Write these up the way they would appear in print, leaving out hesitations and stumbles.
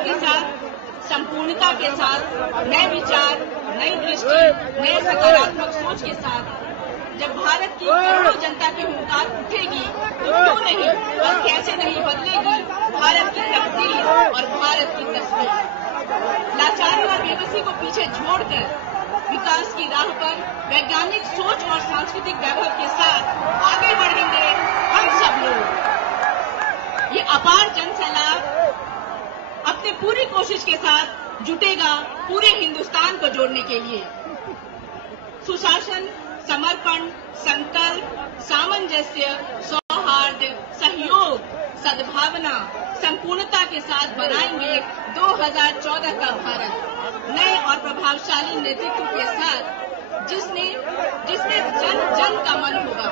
के साथ, संपूर्णता के साथ, नए विचार, नई दृष्टि, नए सकारात्मक सोच के साथ जब भारत की करोड़ों जनता की हुंकार उठेगी तो क्यों नहीं और कैसे नहीं बदलेगी भारत की तकदीर और भारत की तस्वीर। लाचारी और बेबसी को पीछे छोड़कर विकास की राह पर वैज्ञानिक सोच और सांस्कृतिक वैभव के साथ आगे बढ़ेंगे हम सब लोग। ये अपार जन सैलाब अपनी पूरी कोशिश के साथ जुटेगा पूरे हिंदुस्तान को जोड़ने के लिए। सुशासन, समर्पण, संकल्प, सामंजस्य, सौहार्द, सहयोग, सद्भावना, संपूर्णता के साथ बनाएंगे 2014 का भारत नए और प्रभावशाली नेतृत्व के साथ, जिसमें जन जन का मन होगा,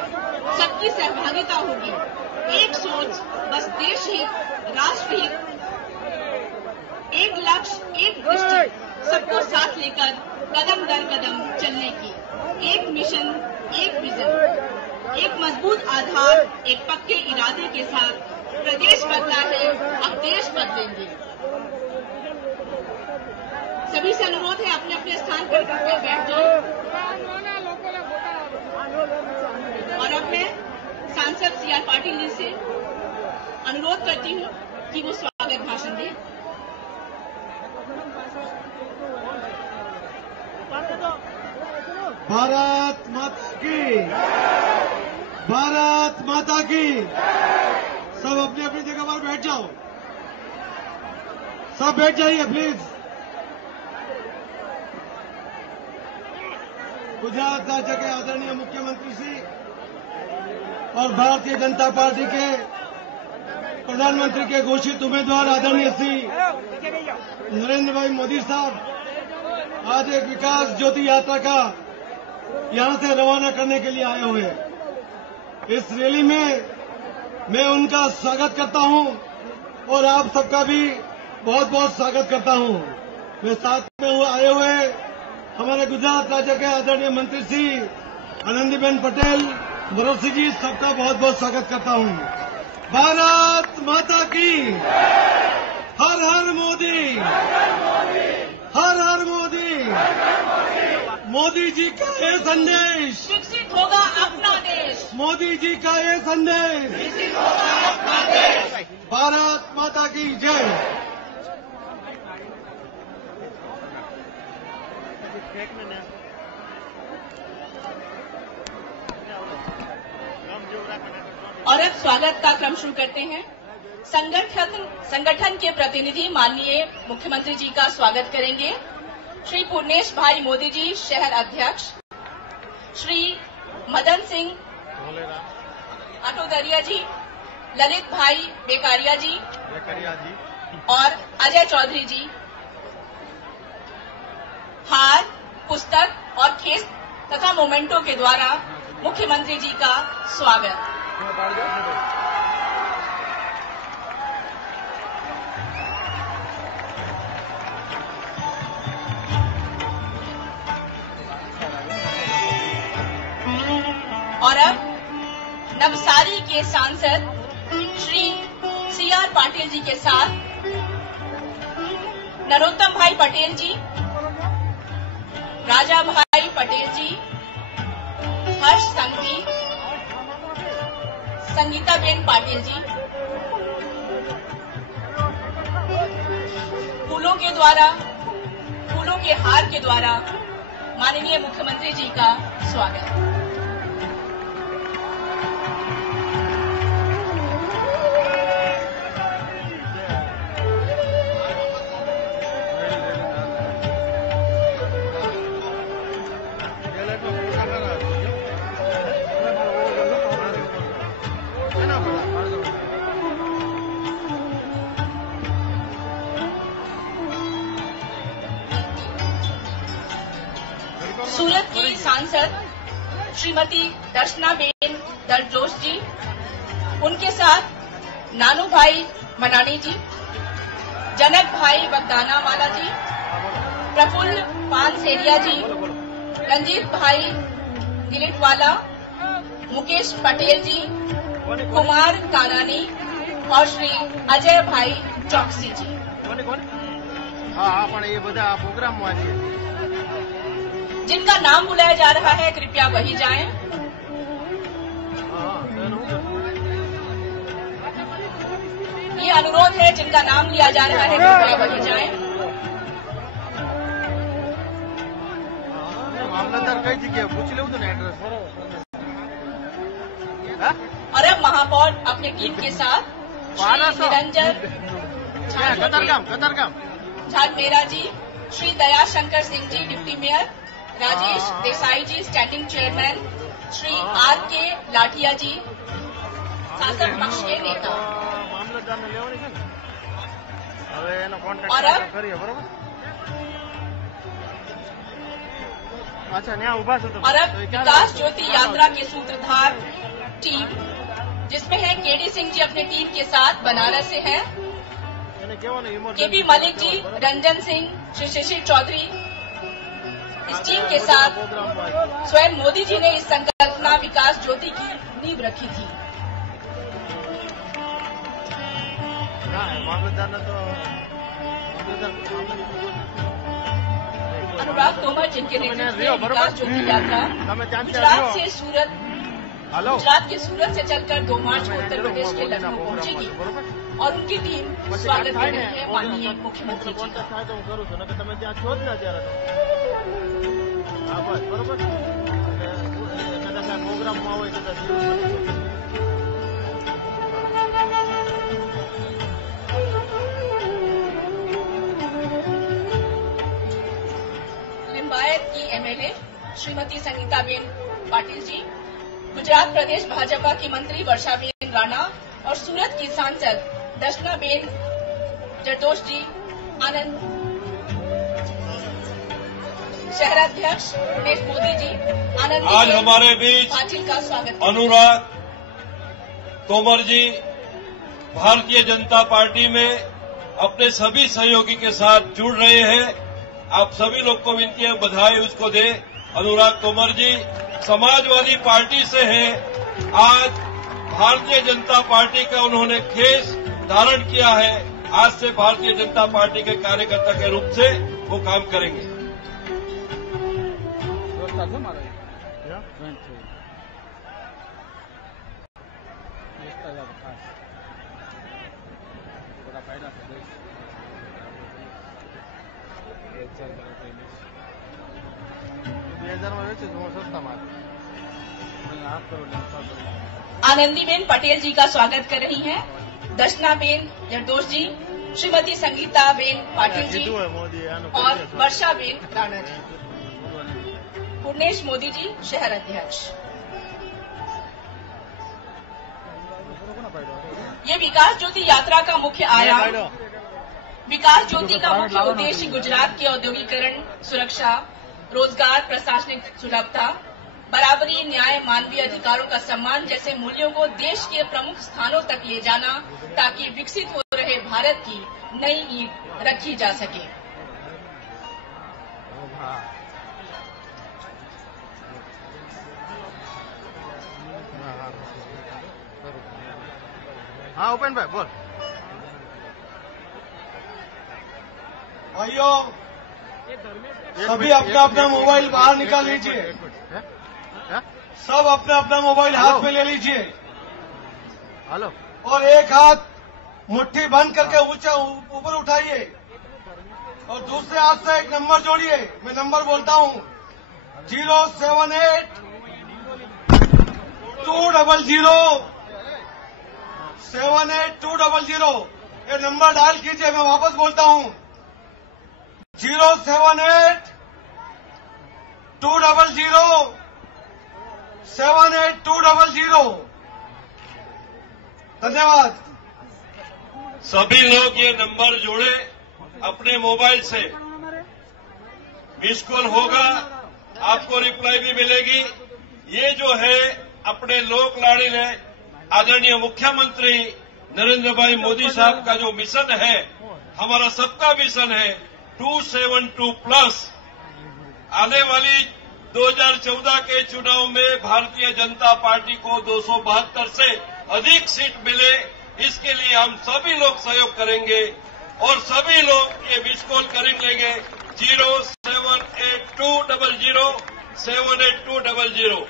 सबकी सहभागिता होगी, एक सोच, बस देश हित, राष्ट्र हित, एक लक्ष्य, एक दृष्टि, सबको साथ लेकर कदम दर कदम चलने की, एक मिशन, एक विजन, एक मजबूत आधार, एक पक्के इरादे के साथ प्रदेश बदला है, अब देश बदलेंगे। सभी से अनुरोध है अपने अपने स्थान पर कृपया बैठ जाओ। और अब मैं सांसद CR पाटिल जी से अनुरोध करती हूँ कि वो स्वागत भाषण दें। भारत माता की, भारत माता की। सब अपनी अपनी जगह पर बैठ जाओ, सब बैठ जाइए प्लीज। गुजरात राज्य के आदरणीय मुख्यमंत्री श्री और भारतीय जनता पार्टी के प्रधानमंत्री के घोषित उम्मीदवार आदरणीय श्री नरेंद्र भाई मोदी साहब आज एक विकास ज्योति यात्रा का यहां से रवाना करने के लिए आए हुए हैं। इस रैली में मैं उनका स्वागत करता हूं और आप सबका भी बहुत बहुत स्वागत करता हूं। मैं साथ में आए हुए हमारे गुजरात राज्य के आदरणीय मंत्री श्री आनंदीबेन पटेल मोरसी जी, सबका बहुत बहुत स्वागत करता हूं। भारत माता की, हर हर मोदी, हर हर मोदी। मोदी जी का ये संदेश, विकसित होगा अपना देश। मोदी जी का ये संदेश, विकसित होगा अपना देश। भारत माता की जय। और अब स्वागत का क्रम शुरू करते हैं। संगठन के प्रतिनिधि माननीय मुख्यमंत्री जी का स्वागत करेंगे। श्री पूर्णेश भाई मोदी जी, शहर अध्यक्ष, श्री मदन सिंह अटोदरिया जी, ललित भाई बेकारिया जी और अजय चौधरी जी। हार, पुस्तक और खेस तथा मोमेंटो के द्वारा मुख्यमंत्री जी का स्वागत। और अब नवसारी के सांसद श्री CR पाटिल जी के साथ नरोत्तम भाई पटेल जी, राजा भाई पटेल जी, हर्ष संघवी, संगीताबेन पाटिल जी फूलों के हार के द्वारा माननीय मुख्यमंत्री जी का स्वागत। सूरत की सांसद श्रीमती दर्शनाबेन दरजोश जी, उनके साथ नानू भाई मनानी जी, जनक भाई बगदाना वाला जी, प्रफुल्ल पानसेरिया जी, रंजीत भाई गिलिटवाला, मुकेश पटेल जी, कुमार कानानी और श्री अजय भाई चौकसी जी। हाँ पण ये बधा प्रोग्राम में छे। जिनका नाम बुलाया जा रहा है कृपया वही जाएं। ये अनुरोध है, जिनका नाम लिया जा रहा है कृपया वही जाएं। मामलतदार कई जगह पूछ लेવું तो एड्रेस। और अब महापौर अपनी टीम के साथ श्री निरंजन कतारगाम झालमेरा जी, श्री दयाशंकर सिंह जी डिप्टी मेयर, राजेश देसाई जी स्टैंडिंग चेयरमैन, श्री R.K. लाठिया जी शासक पक्ष के नेता। और अब विकास ज्योति यात्रा के सूत्रधार टीम, जिसमें है केडी सिंह जी अपनी टीम के साथ बनारस से हैं, केपी मलिक जी, रंजन सिंह, श्री शिशिर चौधरी। इस टीम के साथ स्वयं मोदी जी ने इस संकल्पना विकास ज्योति की नींव रखी थी। अनुराग तोमर, जिनके नेतृत्व में विकास ज्योति यात्रा गुजरात के सूरत से चलकर 2 मार्च को उत्तर प्रदेश के लखनऊ पहुंचेगी और उनकी टीम स्वागत कर रही है माननीय मुख्यमंत्री जी लिंबायत की MLA श्रीमती संगीताबेन पाटिल जी, गुजरात प्रदेश भाजपा की मंत्री वर्षाबेन राणा और सूरत की सांसद दर्शनाबेन जरदोश जी, आनंद शहराध्यक्ष गणेश मोदी जी, आनंद आज हमारे बीच पाटिल का स्वागत। अनुराग तोमर जी भारतीय जनता पार्टी में अपने सभी सहयोगी के साथ जुड़ रहे हैं। आप सभी लोग को विनती है, बधाई उसको दे। अनुराग तोमर जी समाजवादी पार्टी से हैं, आज भारतीय जनता पार्टी का उन्होंने खेस धारण किया है। आज से भारतीय जनता पार्टी के कार्यकर्ता के रूप से वो काम करेंगे। आनंदीबेन पटेल जी का स्वागत कर रही हैं दर्शनाबेन जरदोश जी, श्रीमती संगीताबेन पाटिल जी और वर्षाबेन राणा जी। पूर्णेश मोदी जी शहर अध्यक्ष। ये विकास ज्योति यात्रा का मुख्य आयाम, विकास ज्योति का मुख्य उद्देश्य गुजरात के औद्योगिकरण, सुरक्षा, रोजगार, प्रशासनिक सुलभता, बराबरी, न्याय, मानवीय अधिकारों का सम्मान जैसे मूल्यों को देश के प्रमुख स्थानों तक ले जाना, ताकि विकसित हो रहे भारत की नई ईंट रखी जा सके। हाँ उपेन भाई बोल। भाइयों, सभी अपना अपना मोबाइल बाहर निकाल लीजिए। सब अपना अपना मोबाइल हाथ में ले लीजिए। हेलो। और एक हाथ मुट्ठी बंद करके ऊपर उठाइए और दूसरे हाथ से एक नंबर जोड़िए। मैं नंबर बोलता हूँ 078 200 78200। ये नंबर डायल कीजिए। मैं वापस बोलता हूँ 078 200 78200। धन्यवाद। सभी लोग ये नंबर जोड़े अपने मोबाइल से। मिस कॉल होगा, आपको रिप्लाई भी मिलेगी। ये जो है अपने लोक लाड़िले आदरणीय मुख्यमंत्री नरेंद्र भाई मोदी साहब का जो मिशन है, हमारा सबका मिशन है 272+। आने वाली 2014 के चुनाव में भारतीय जनता पार्टी को 272 से अधिक सीट मिले, इसके लिए हम सभी लोग सहयोग करेंगे। और सभी लोग ये मिस कॉल कर लेंगे 0782007820।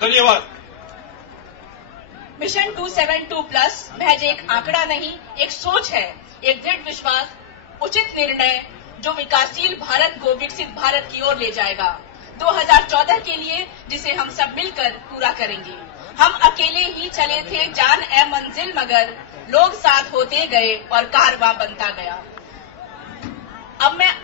धन्यवाद। मिशन 272+ महज एक आंकड़ा नहीं, एक सोच है, एक दृढ़ विश्वास, उचित निर्णय जो विकासशील भारत को विकसित भारत की ओर ले जाएगा 2014 के लिए, जिसे हम सब मिलकर पूरा करेंगे। हम अकेले ही चले थे जान ए मंजिल, मगर लोग साथ होते गए और कारवां बनता गया। अब मैं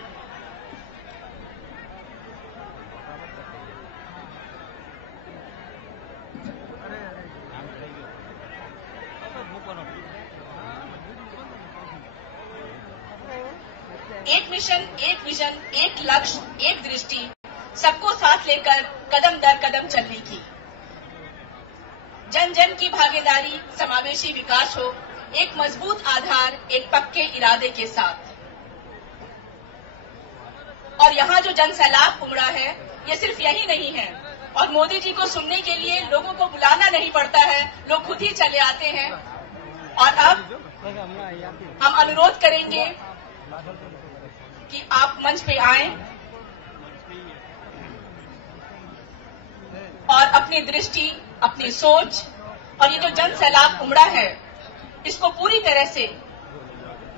एक मिशन, एक विजन, एक लक्ष्य, एक दृष्टि, सबको साथ लेकर कदम दर कदम चलने की। जन जन की भागीदारी, समावेशी विकास हो, एक मजबूत आधार, एक पक्के इरादे के साथ। और यहाँ जो जन सैलाब उमड़ा है, ये सिर्फ यही नहीं है। और मोदी जी को सुनने के लिए लोगों को बुलाना नहीं पड़ता है, लोग खुद ही चले आते हैं। और अब हम अनुरोध करेंगे कि आप मंच पे आएं और अपनी दृष्टि, अपनी सोच और ये जो जन सैलाब उमड़ा है, इसको पूरी तरह से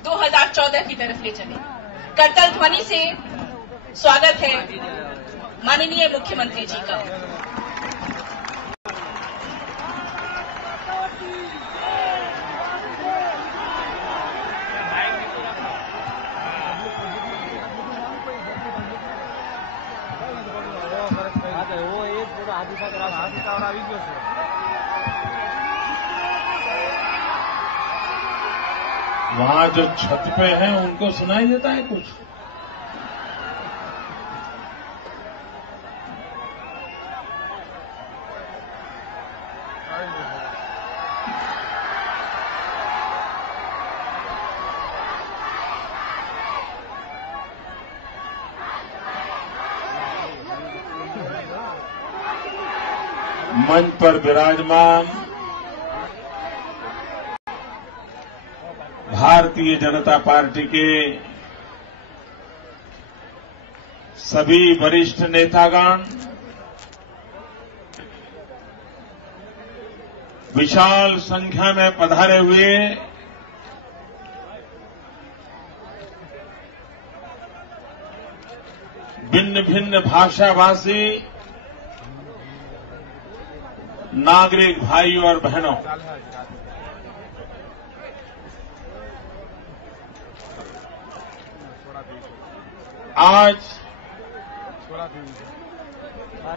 2014 की तरफ ले चलें। करतल ध्वनि से स्वागत है माननीय मुख्यमंत्री जी का। वहां जो छत पे हैं उनको सुनाई देता है कुछ? मंच पर विराजमान भारतीय जनता पार्टी के सभी वरिष्ठ नेतागण, विशाल संख्या में पधारे हुए भिन्न भिन्न भाषाभाषी नागरिक भाइयों और बहनों, आज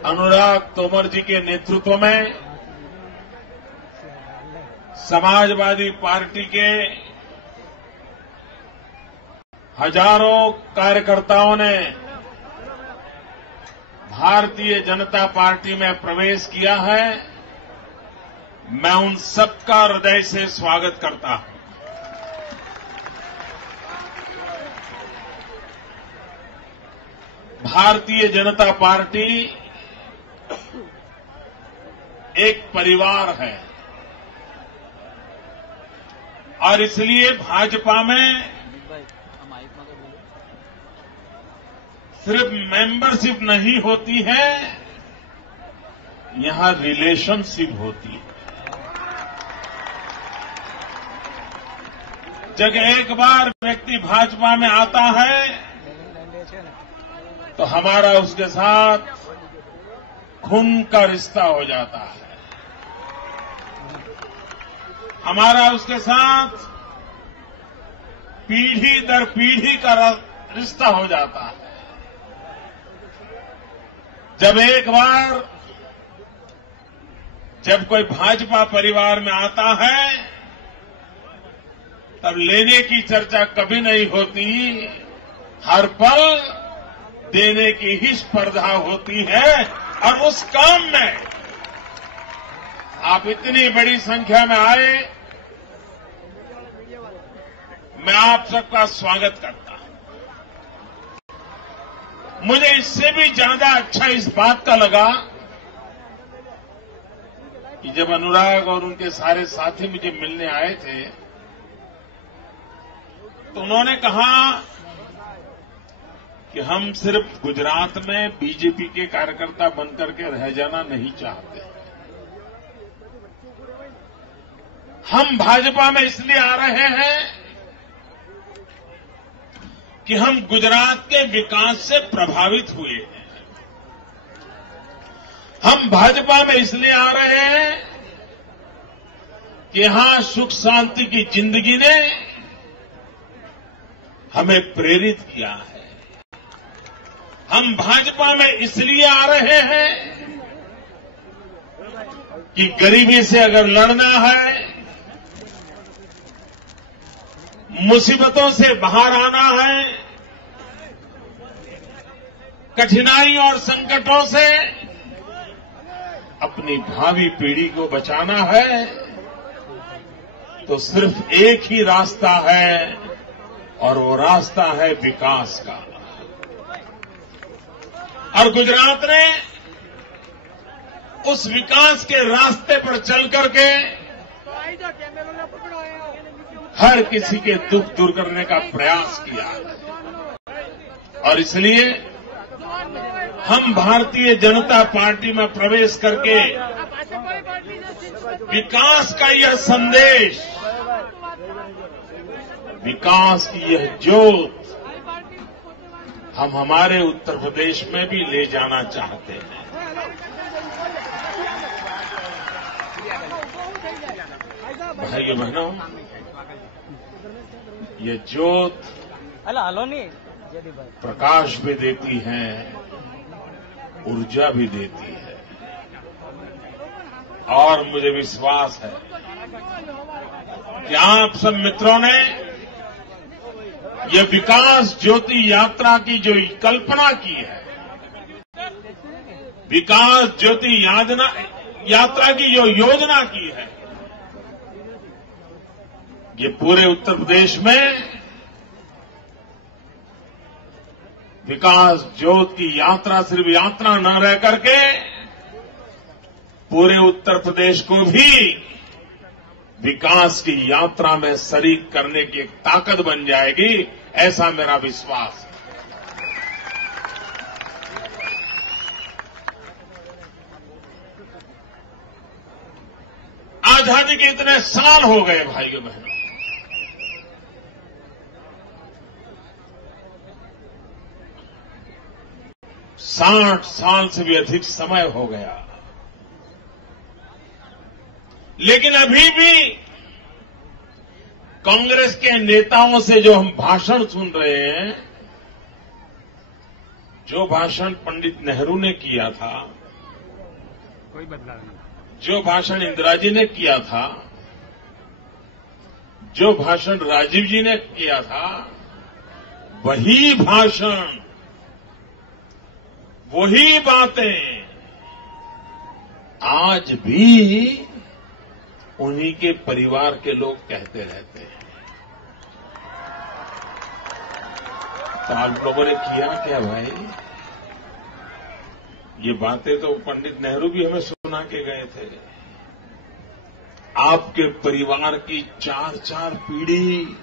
अनुराग तोमर जी के नेतृत्व में समाजवादी पार्टी के हजारों कार्यकर्ताओं ने भारतीय जनता पार्टी में प्रवेश किया है। मैं उन सबका हृदय से स्वागत करता हूं। भारतीय जनता पार्टी एक परिवार है और इसलिए भाजपा में सिर्फ मेंबरशिप नहीं होती है, यहां रिलेशनशिप होती है। जब एक बार व्यक्ति भाजपा में आता है तो हमारा उसके साथ खून का रिश्ता हो जाता है, हमारा उसके साथ पीढ़ी दर पीढ़ी का रिश्ता हो जाता है। जब कोई भाजपा परिवार में आता है तब लेने की चर्चा कभी नहीं होती, हर पल देने की ही स्पर्धा होती है। और उस काम में आप इतनी बड़ी संख्या में आए, मैं आप सबका स्वागत करता हूं। मुझे इससे भी ज्यादा अच्छा इस बात का लगा कि जब अनुराग और उनके सारे साथी मुझे मिलने आए थे तो उन्होंने कहा कि हम सिर्फ गुजरात में बीजेपी के कार्यकर्ता बनकर के रह जाना नहीं चाहते। हम भाजपा में इसलिए आ रहे हैं कि हम गुजरात के विकास से प्रभावित हुए हैं। हम भाजपा में इसलिए आ रहे हैं कि यहां सुख शांति की जिंदगी ने हमें प्रेरित किया है। हम भाजपा में इसलिए आ रहे हैं कि गरीबी से अगर लड़ना है, मुसीबतों से बाहर आना है, कठिनाई और संकटों से अपनी भावी पीढ़ी को बचाना है, तो सिर्फ एक ही रास्ता है और वो रास्ता है विकास का। और गुजरात ने उस विकास के रास्ते पर चल करके हर किसी के दुख दूर करने का प्रयास किया और इसलिए हम भारतीय जनता पार्टी में प्रवेश करके विकास का यह संदेश, विकास की यह ज्योत हम हमारे उत्तर प्रदेश में भी ले जाना चाहते हैं। भाइयों बहनों, ये ज्योत प्रकाश भी देती है, ऊर्जा भी देती है और मुझे विश्वास है कि आप सब मित्रों ने ये विकास ज्योति यात्रा की जो कल्पना की है, विकास ज्योति यात्रा की जो योजना की है, ये पूरे उत्तर प्रदेश में विकास ज्योति की यात्रा सिर्फ यात्रा न रह करके पूरे उत्तर प्रदेश को भी विकास की यात्रा में शरीक करने की एक ताकत बन जाएगी, ऐसा मेरा विश्वास है। आजादी के इतने साल हो गए भाइयों बहनों, साठ साल से भी अधिक समय हो गया, लेकिन अभी भी कांग्रेस के नेताओं से जो हम भाषण सुन रहे हैं, जो भाषण पंडित नेहरू ने किया था, कोई बदलाव नहीं, जो भाषण इंदिरा जी ने किया था, जो भाषण राजीव जी ने किया था, वही भाषण, वही बातें आज भी उन्हीं के परिवार के लोग कहते रहते हैं। तो आप लोगों ने किया क्या भाई? ये बातें तो पंडित नेहरू भी हमें सुना के गए थे। आपके परिवार की 4-4 पीढ़ी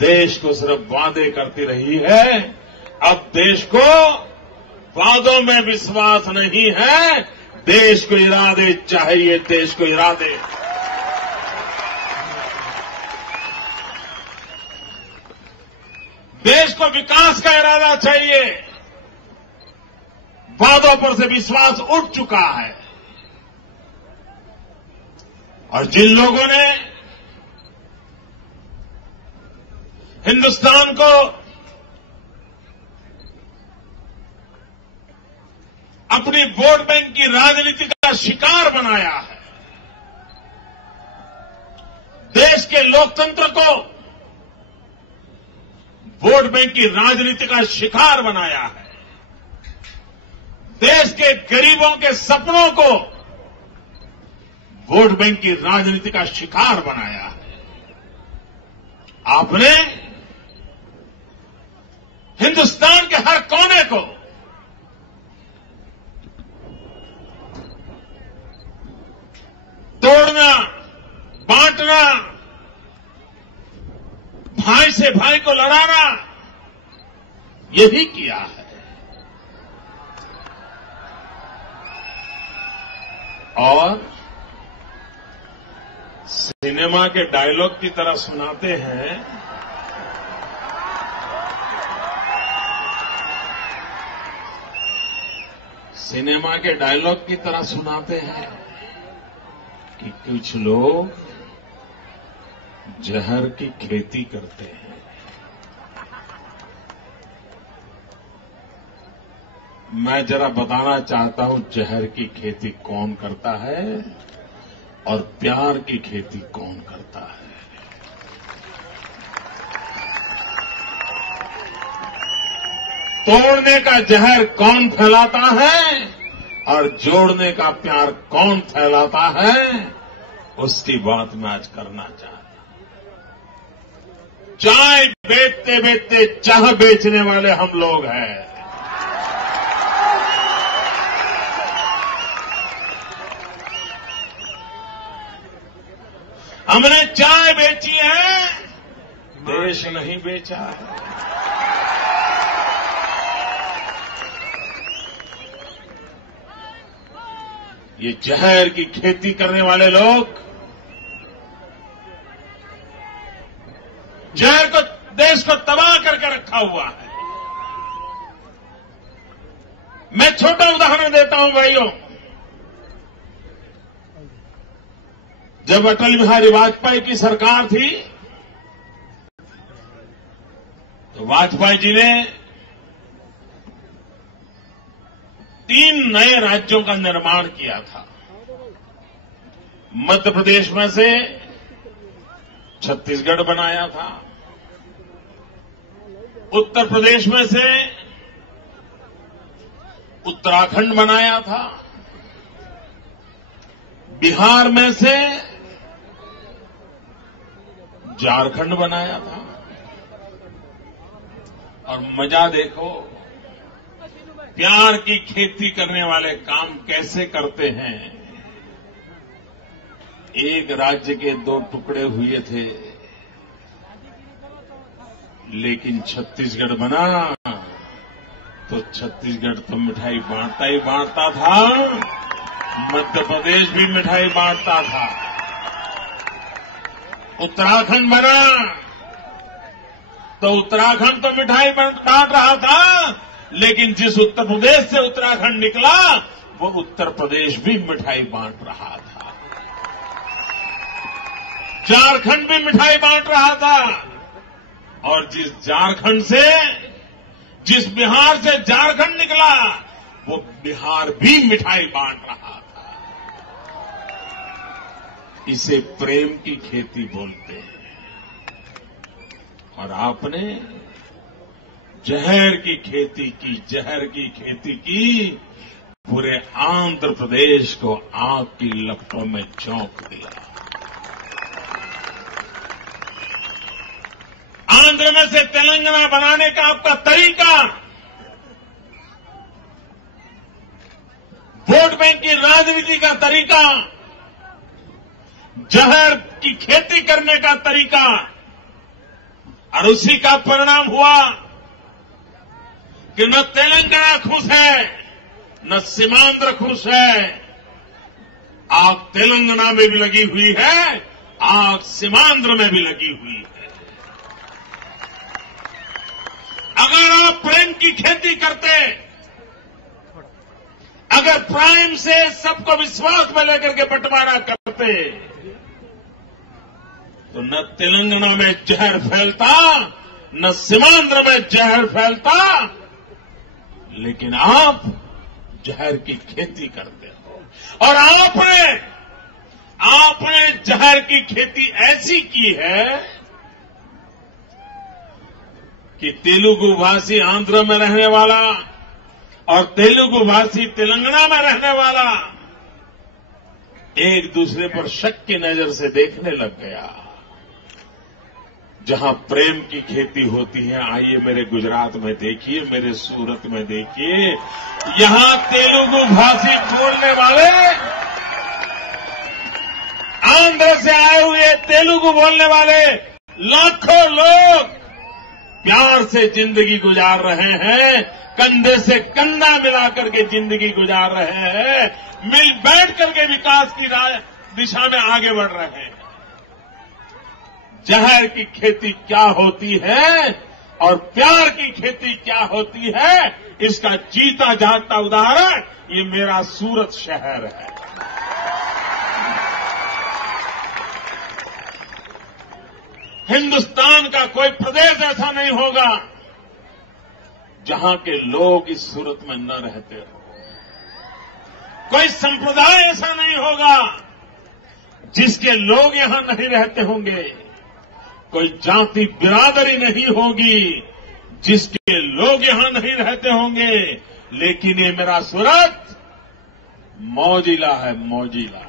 देश को सिर्फ वादे करती रही है। अब देश को वादों में विश्वास नहीं है, देश को इरादे चाहिए, देश को इरादे। देश को विकास का इरादा चाहिए। वादों पर से विश्वास उठ चुका है और जिन लोगों ने हिंदुस्तान को अपनी वोट बैंक की राजनीति का शिकार बनाया है, देश के लोकतंत्र को वोट बैंक की राजनीति का शिकार बनाया है, देश के गरीबों के सपनों को वोट बैंक की राजनीति का शिकार बनाया है। आपने हिंदुस्तान के हर कोने को तोड़ना, बांटना के भाई को लड़ाना, यही किया है। और सिनेमा के डायलॉग की तरह सुनाते हैं, सिनेमा के डायलॉग की तरह सुनाते हैं कि कुछ लोग जहर की खेती करते हैं। मैं जरा बताना चाहता हूं जहर की खेती कौन करता है और प्यार की खेती कौन करता है। तोड़ने का जहर कौन फैलाता है और जोड़ने का प्यार कौन फैलाता है, उसकी बात मैं आज करना चाहता हूं। चाय बेचते बेचते चाह बेचने वाले हम लोग हैं। हमने चाय बेची है, देश नहीं बेचा है। ये जहर की खेती करने वाले लोग जहर को, देश को तबाह करके रखा हुआ है। मैं छोटा उदाहरण देता हूं भाइयों। जब अटल बिहारी वाजपेयी की सरकार थी तो वाजपेयी जी ने 3 नए राज्यों का निर्माण किया था। मध्य प्रदेश में से छत्तीसगढ़ बनाया था, उत्तर प्रदेश में से उत्तराखंड बनाया था, बिहार में से झारखंड बनाया था। और मजा देखो, प्यार की खेती करने वाले काम कैसे करते हैं। एक राज्य के 2 टुकड़े हुए थे, लेकिन छत्तीसगढ़ बना तो छत्तीसगढ़ तो मिठाई बांटता ही बांटता था, मध्य प्रदेश भी मिठाई बांटता था। उत्तराखंड बना तो उत्तराखंड तो मिठाई बांट रहा था, लेकिन जिस उत्तर प्रदेश से उत्तराखंड निकला वो उत्तर प्रदेश भी मिठाई बांट रहा था। झारखंड भी मिठाई बांट रहा था, और जिस बिहार से झारखंड निकला वो बिहार भी मिठाई बांट रहा था। इसे प्रेम की खेती बोलते हैं। और आपने जहर की खेती की, पूरे आंध्र प्रदेश को आग की लपटों में झोंक दिया। आंध्र में से तेलंगाना बनाने का आपका तरीका, वोट बैंक की राजनीति का तरीका, जहर की खेती करने का तरीका, और उसी का परिणाम हुआ कि न तेलंगाना खुश है, न सीमांध्र खुश है। आग तेलंगाना में भी लगी हुई है, आग सीमांध्र में भी लगी हुई है। अगर आप प्रेम की खेती करते, अगर प्राइम से सबको विश्वास में लेकर के बंटवारा करते, तो न तेलंगाना में जहर फैलता, न सीमांध्र में जहर फैलता, लेकिन आप जहर की खेती करते हो। और आपने जहर की खेती ऐसी की है कि तेलुगु भाषी आंध्र में रहने वाला और तेलुगु भाषी तेलंगाना में रहने वाला एक दूसरे पर शक की नजर से देखने लग गया। जहां प्रेम की खेती होती है, आइए मेरे गुजरात में देखिए, मेरे सूरत में देखिए, यहां तेलुगु भाषी बोलने वाले, आंध्र से आए हुए तेलुगु बोलने वाले लाखों लोग प्यार से जिंदगी गुजार रहे हैं, कंधे से कंधा मिलाकर के जिंदगी गुजार रहे हैं, मिल बैठ करके विकास की दिशा में आगे बढ़ रहे हैं। जहर की खेती क्या होती है और प्यार की खेती क्या होती है, इसका जीता जागता उदाहरण ये मेरा सूरत शहर है। हिंदुस्तान का कोई प्रदेश ऐसा नहीं होगा जहां के लोग इस सूरत में न रहते हो। कोई संप्रदाय ऐसा नहीं होगा जिसके लोग यहां नहीं रहते होंगे। कोई जाति बिरादरी नहीं होगी जिसके लोग यहां नहीं रहते होंगे। लेकिन ये मेरा सूरत मौजिला है, मौजिला।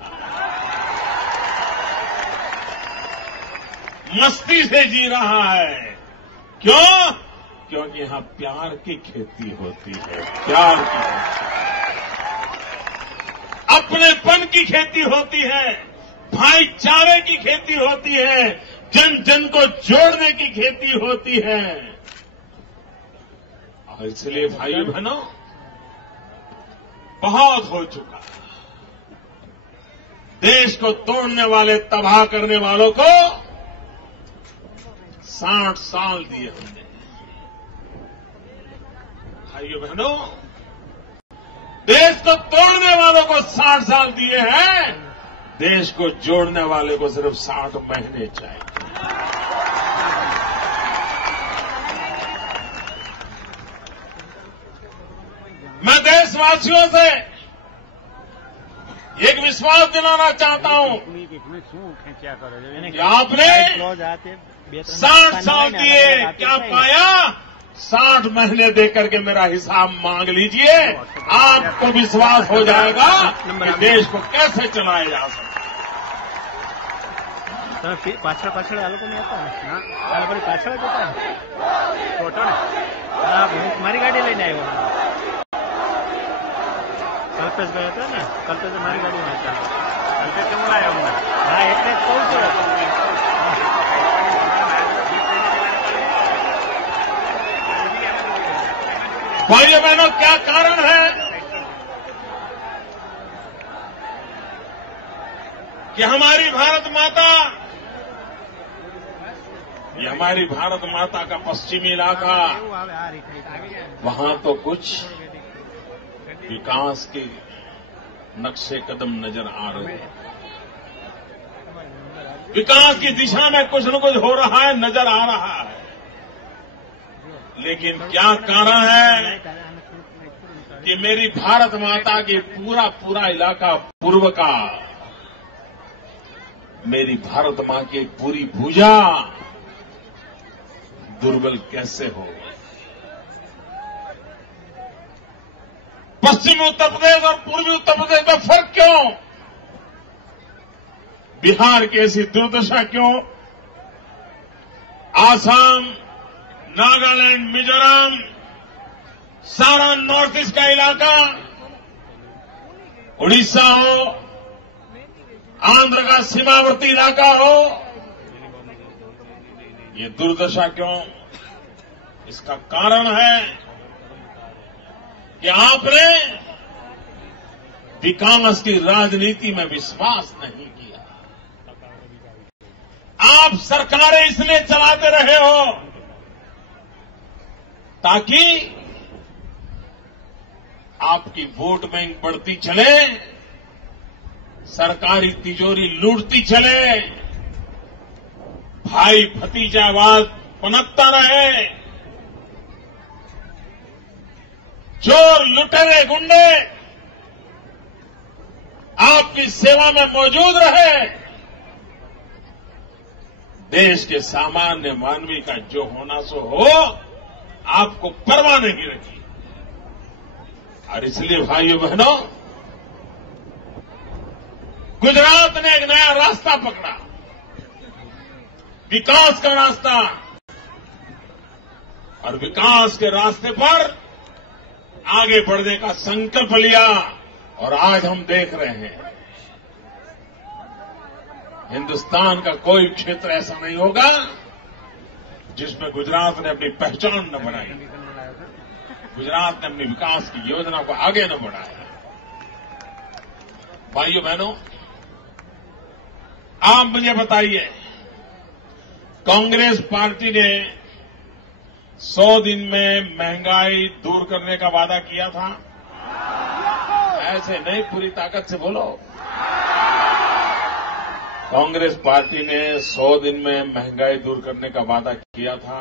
मस्ती से जी रहा है। क्यों? क्योंकि यहां प्यार की खेती होती है, प्यार की खेती, अपनेपन की खेती होती है, भाईचारे की खेती होती है, जन जन को जोड़ने की खेती होती है। और इसलिए भाइयों बहनों, बहुत हो चुका। देश को तोड़ने वाले, तबाह करने वालों को 60 साल दिए हमने। भाइयों बहनों, देश को तोड़ने वालों को 60 साल दिए हैं, देश को जोड़ने वाले को सिर्फ 60 महीने चाहिए। मैं देशवासियों से एक विश्वास दिलाना चाहता हूं कि आपने 60 साल दिए, क्या पाया? 60 महीने देकर के मेरा हिसाब मांग लीजिए, आपको विश्वास हो जाएगा कि देश को कैसे चलाया जा सकता है। पाछड़ आ लोग नहीं आता है, पाछड़ देता है फोटो ने मारी गाड़ी लेने आए वो कल्पेश गए थे ना, कल्पेश मारी गाड़ी में था, कल्पेश क्यों लाया हमने? हाँ, એટલે જ કહું છું। भाइयों बहनों, क्या कारण है कि हमारी भारत माता, ये हमारी भारत माता का पश्चिमी इलाका, वहां तो कुछ विकास के नक्शे कदम नजर आ रहे हैं। विकास की दिशा में कुछ न कुछ हो रहा है, नजर आ रहा है। लेकिन क्या कारण है कि मेरी भारत माता की पूरा इलाका पूर्व का, मेरी भारत मां की पूरी भुजा दुर्बल कैसे हो गई? पश्चिमी उत्तर प्रदेश और पूर्वी उत्तर प्रदेश में फर्क क्यों? बिहार की ऐसी दुर्दशा क्यों? आसाम, नागालैंड, मिजोरम, सारा नॉर्थ ईस्ट का इलाका, उड़ीसा हो, आंध्र का सीमावर्ती इलाका हो, ये दुर्दशा क्यों? इसका कारण है कि आपने विकास की राजनीति में विश्वास नहीं किया। आप सरकारें इसलिए चलाते रहे हो ताकि आपकी वोट बैंक बढ़ती चले, सरकारी तिजोरी लूटती चले, भाई भतीजावाद पनपता रहे, चोर लुटेरे गुंडे आपकी सेवा में मौजूद रहे, देश के सामान्य मानवी का जो होना सो हो, आपको परवाह नहीं रखी। और इसलिए भाइयों बहनों, गुजरात ने एक नया रास्ता पकड़ा, विकास का रास्ता, और विकास के रास्ते पर आगे बढ़ने का संकल्प लिया। और आज हम देख रहे हैं, हिंदुस्तान का कोई क्षेत्र ऐसा नहीं होगा जिसमें गुजरात ने अपनी पहचान न बनाई, गुजरात ने अपनी विकास की योजना को आगे न बढ़ाया। भाइयों बहनों, आप मुझे बताइए, कांग्रेस पार्टी ने 100 दिन में महंगाई दूर करने का वादा किया था। ऐसे नहीं, पूरी ताकत से बोलो। कांग्रेस पार्टी ने 100 दिन में महंगाई दूर करने का वादा किया था।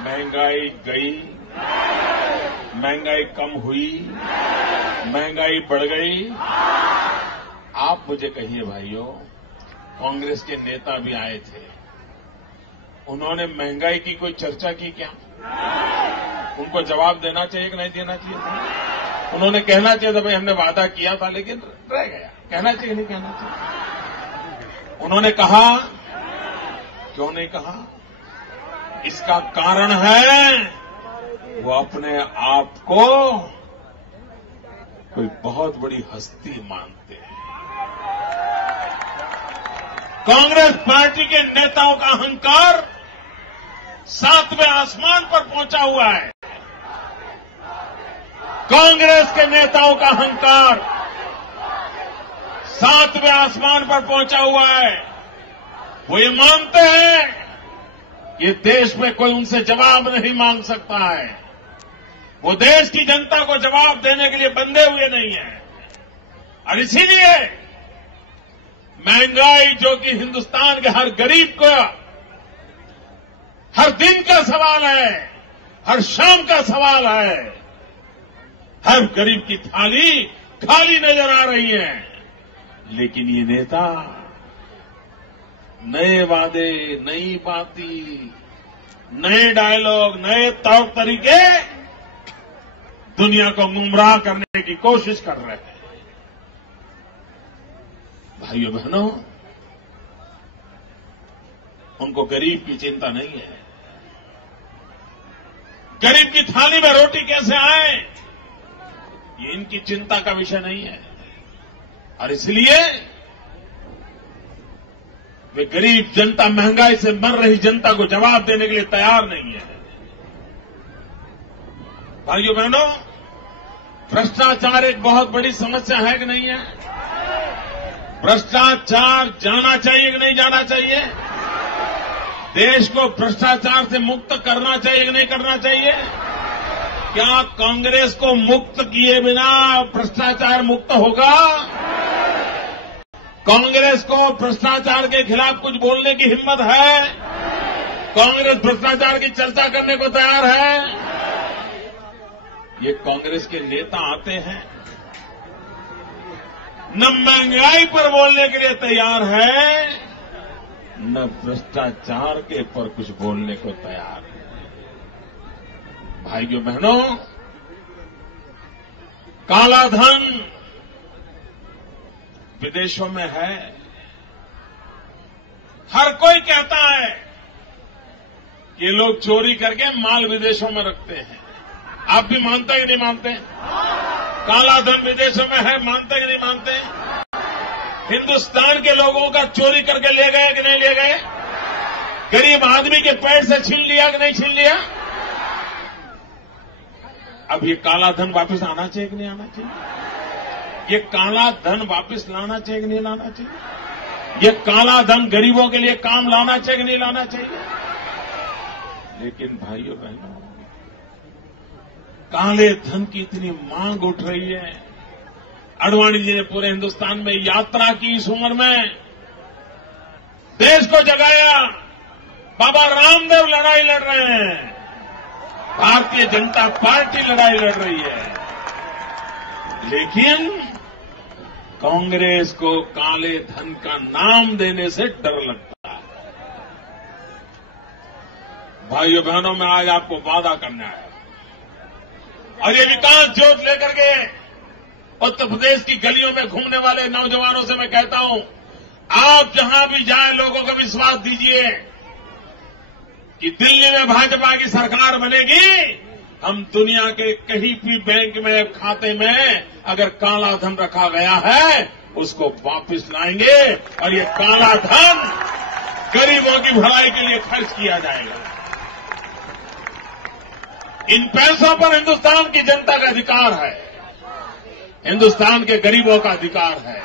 महंगाई गई, महंगाई कम हुई, महंगाई बढ़ गई। आप मुझे कहिए भाइयों, कांग्रेस के नेता भी आए थे, उन्होंने महंगाई की कोई चर्चा की क्या? उनको जवाब देना चाहिए कि नहीं देना चाहिए? उन्होंने कहना चाहिए था भाई हमने वादा किया था लेकिन रह गया। कहना चाहिए नहीं कहना चाहिए? उन्होंने कहा, क्यों नहीं कहा? इसका कारण है वो अपने आप को कोई बहुत बड़ी हस्ती मानते हैं। कांग्रेस पार्टी के नेताओं का अहंकार 7वें आसमान पर पहुंचा हुआ है। कांग्रेस के नेताओं का अहंकार 7वें आसमान पर पहुंचा हुआ है। वो ये मानते हैं कि देश में कोई उनसे जवाब नहीं मांग सकता है। वो देश की जनता को जवाब देने के लिए बंधे हुए नहीं हैं। और इसीलिए महंगाई, जो कि हिंदुस्तान के हर गरीब को हर दिन का सवाल है, हर शाम का सवाल है, हर गरीब की थाली खाली नजर आ रही है। लेकिन ये नेता नए वादे, नई बातें, नए डायलॉग, नए तौर तरीके दुनिया को गुमराह करने की कोशिश कर रहे हैं। भाइयों बहनों, उनको गरीब की चिंता नहीं है। गरीब की थाली में रोटी कैसे आए, ये इनकी चिंता का विषय नहीं है। और इसलिए वे गरीब जनता, महंगाई से मर रही जनता को जवाब देने के लिए तैयार नहीं है। भाइयों बहनों, भ्रष्टाचार एक बहुत बड़ी समस्या है कि नहीं है? भ्रष्टाचार जाना चाहिए कि नहीं जाना चाहिए? देश को भ्रष्टाचार से मुक्त करना चाहिए कि नहीं करना चाहिए? क्या कांग्रेस को मुक्त किए बिना भ्रष्टाचार मुक्त होगा? कांग्रेस को भ्रष्टाचार के खिलाफ कुछ बोलने की हिम्मत है? कांग्रेस भ्रष्टाचार की चर्चा करने को तैयार है? ये कांग्रेस के नेता आते हैं, न महंगाई पर बोलने के लिए तैयार है, न भ्रष्टाचार के पर कुछ बोलने को तैयार है। भाइयों बहनों, काला धन विदेशों में है। हर कोई कहता है कि लोग चोरी करके माल विदेशों में रखते हैं। आप भी मानते हैं कि नहीं मानते? काला धन विदेशों में है, मानते हैं कि नहीं मानते? हिंदुस्तान के लोगों का चोरी करके ले गए कि नहीं ले गए? गरीब आदमी के पेट से छीन लिया कि नहीं छीन लिया? अब ये काला धन वापस आना चाहिए कि नहीं आना चाहिए? ये काला धन वापस लाना चाहिए कि नहीं लाना चाहिए? ये काला धन गरीबों के लिए काम लाना चाहिए कि नहीं लाना चाहिए? लेकिन भाइयों बहनों, काले धन की इतनी मांग उठ रही है। आडवाणी जी ने पूरे हिंदुस्तान में यात्रा की इस उम्र में, देश को जगाया। बाबा रामदेव लड़ाई लड़ रहे हैं, भारतीय जनता पार्टी लड़ाई लड़ रही है। लेकिन कांग्रेस को काले धन का नाम देने से डर लगता है। भाइयों बहनों, मैं आज आपको वादा करने आया और ये विकास जोत लेकर के उत्तर प्रदेश की गलियों में घूमने वाले नौजवानों से मैं कहता हूं, आप जहां भी जाएं लोगों को विश्वास दीजिए कि दिल्ली में भाजपा की सरकार बनेगी। हम दुनिया के कहीं भी बैंक में, खाते में अगर काला धन रखा गया है उसको वापस लाएंगे और ये काला धन गरीबों की भलाई के लिए खर्च किया जाएगा। इन पैसों पर हिंदुस्तान की जनता का अधिकार है, हिंदुस्तान के गरीबों का अधिकार है।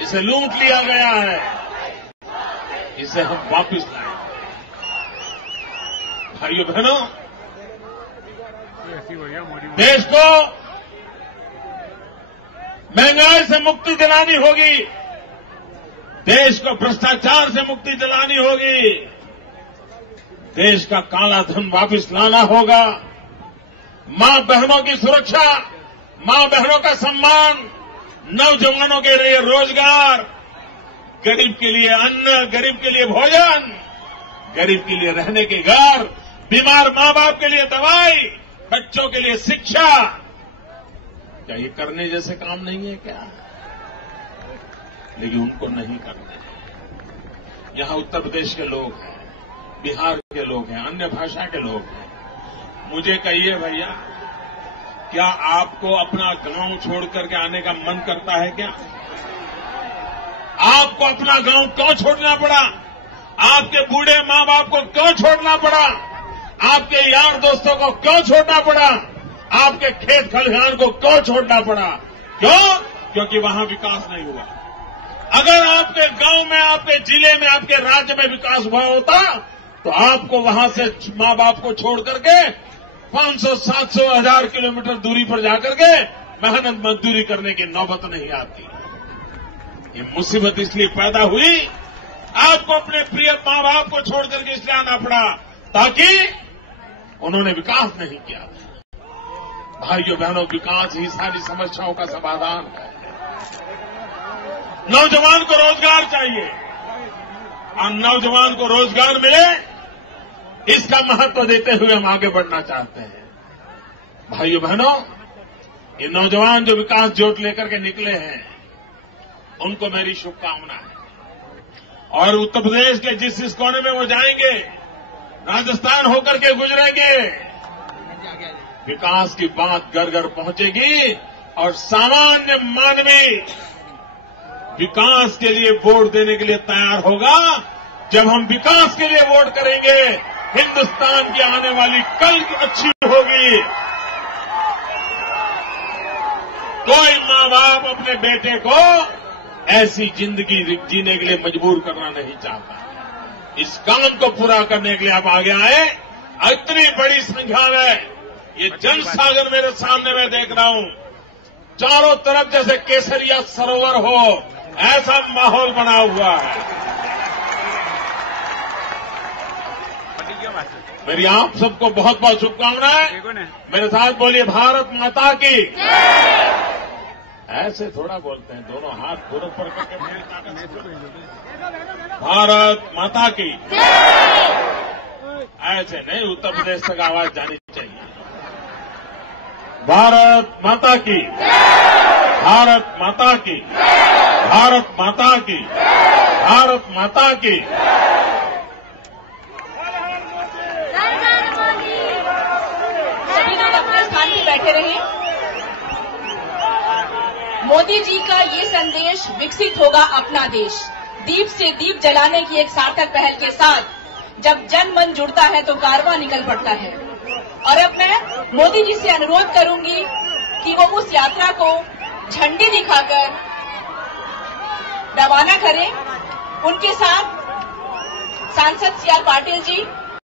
इसे लूट लिया गया है, इसे हम वापस लाएंगे। भाइयों बहनों, देश को महंगाई से मुक्ति दिलानी होगी, देश को भ्रष्टाचार से मुक्ति दिलानी होगी, देश का काला धन वापस लाना होगा। मां बहनों की सुरक्षा, मां बहनों का सम्मान, नौजवानों के लिए रोजगार, गरीब के लिए अन्न, गरीब के लिए भोजन, गरीब के लिए रहने के घर, बीमार मां बाप के लिए दवाई, बच्चों के लिए शिक्षा। क्या ये करने जैसे काम नहीं है क्या? लेकिन उनको नहीं करना है। यहां उत्तर प्रदेश के लोग हैं, बिहार के लोग हैं, अन्य भाषा के लोग हैं। मुझे कहिए भैया, क्या आपको अपना गांव छोड़ करके आने का मन करता है क्या? आपको अपना गांव क्यों छोड़ना पड़ा? आपके बूढ़े मां बाप को क्यों छोड़ना पड़ा? आपके यार दोस्तों को क्यों छोड़ना पड़ा? आपके खेत खलिहान को क्यों छोड़ना पड़ा? क्यों? क्योंकि वहां विकास नहीं हुआ। अगर आपके गांव में, आपके जिले में, आपके राज्य में विकास हुआ होता तो आपको वहां से मां बाप को छोड़ करके 500, 700, 1000 किलोमीटर दूरी पर जाकर के मेहनत मजदूरी करने की नौबत नहीं आती। ये मुसीबत इसलिए पैदा हुई, आपको अपने प्रिय मां बाप को छोड़ करके इसलिए आना पड़ा ताकि उन्होंने विकास नहीं किया। भाइयों बहनों, विकास ही सारी समस्याओं का समाधान है। नौजवान को रोजगार चाहिए और नौजवान को रोजगार मिले, इसका महत्व देते हुए हम आगे बढ़ना चाहते हैं। भाइयों बहनों, ये नौजवान जो विकास जोत लेकर के निकले हैं, उनको मेरी शुभकामना है। और उत्तर प्रदेश के जिस जिस कोने में वो जाएंगे, राजस्थान होकर के गुजरेंगे, विकास की बात घर घर पहुंचेगी और सामान्य मानवी विकास के लिए वोट देने के लिए तैयार होगा। जब हम विकास के लिए वोट करेंगे, हिंदुस्तान की आने वाली कल अच्छी होगी। कोई मां बाप अपने बेटे को ऐसी जिंदगी जीने के लिए मजबूर करना नहीं चाहता। इस काम को पूरा करने के लिए आप आगे आए। इतनी बड़ी संख्या में ये जनसागर मेरे सामने मैं देख रहा हूं, चारों तरफ जैसे केसरिया सरोवर हो, ऐसा माहौल बना हुआ है। मेरी आप सबको बहुत बहुत शुभकामनाएं। मेरे साथ बोलिए भारत माता की। ऐसे थोड़ा बोलते हैं, दोनों हाथ पूरे पर करके भारत माता की। ऐसे नहीं, उत्तर प्रदेश तक आवाज जानी चाहिए। भारत माता की, भारत माता की, भारत माता की, भारत माता की। सभी लोग अपने स्थान पर बैठे रहे। मोदी जी का ये संदेश, विकसित होगा अपना देश, दीप से दीप जलाने की एक सार्थक पहल के साथ जब जन मन जुड़ता है तो कारवां निकल पड़ता है। और अब मैं मोदी जी से अनुरोध करूंगी कि वो उस यात्रा को झंडी दिखाकर रवाना करें। उनके साथ सांसद सी आर पाटिल जी,